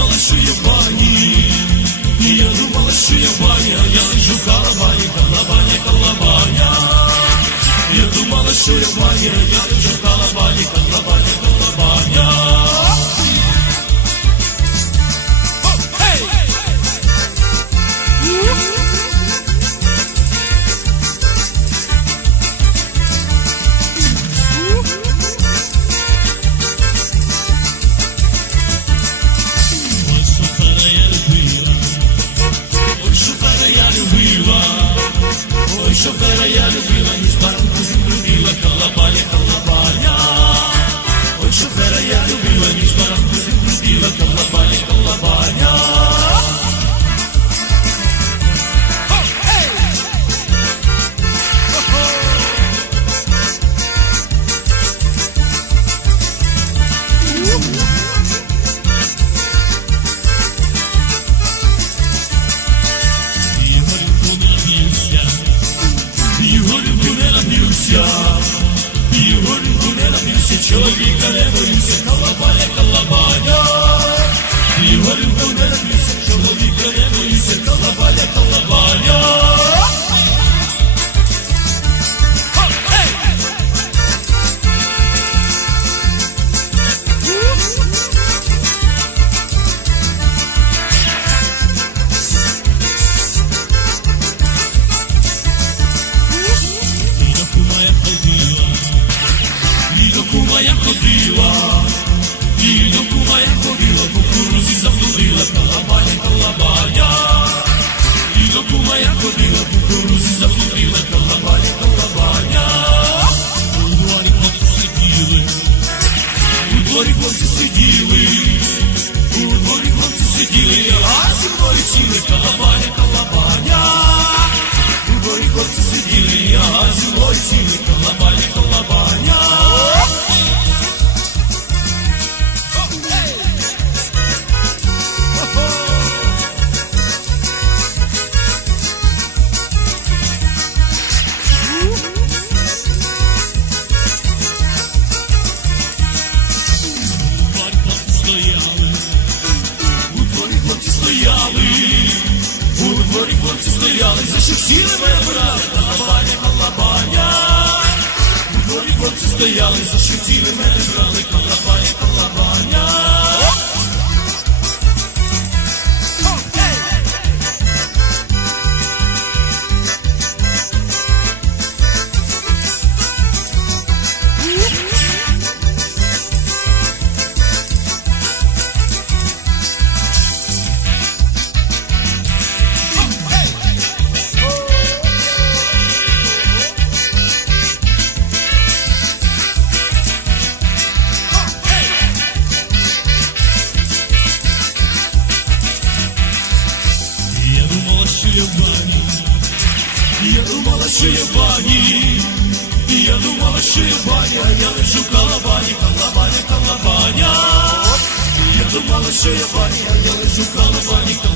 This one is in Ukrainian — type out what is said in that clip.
думала, що я в бані, і я думала, що я в бані, а я лежу в калабані, калабані, калабаня. Я думала, що я в бані, а я лежу в калабані. Напівся, чоловіка не боюся, колобаня, колобаня. любов не боюся, чоловіка не боюся, І до кума я ходила, кукурузі заблудила, колобаня, колобаня. У дворі хлопці сиділи, у дворі хлопці сиділи, у дворі хлопці сиділи, а зі мною сіли, колобаня, колобаня. У дворі хлопці сиділи, а зі мною сіли, дворі хлопці стояли, зашихтіли мене брали, колобаня. У дворі хлопці стояли, зашихтіли мене брали, я в бані, я думала, що я в бані, я думала, що я в бані, а я лежу в калабані, калабаня, калабаня. Я думала, що я в бані, а я лежу в калабані, калабаня.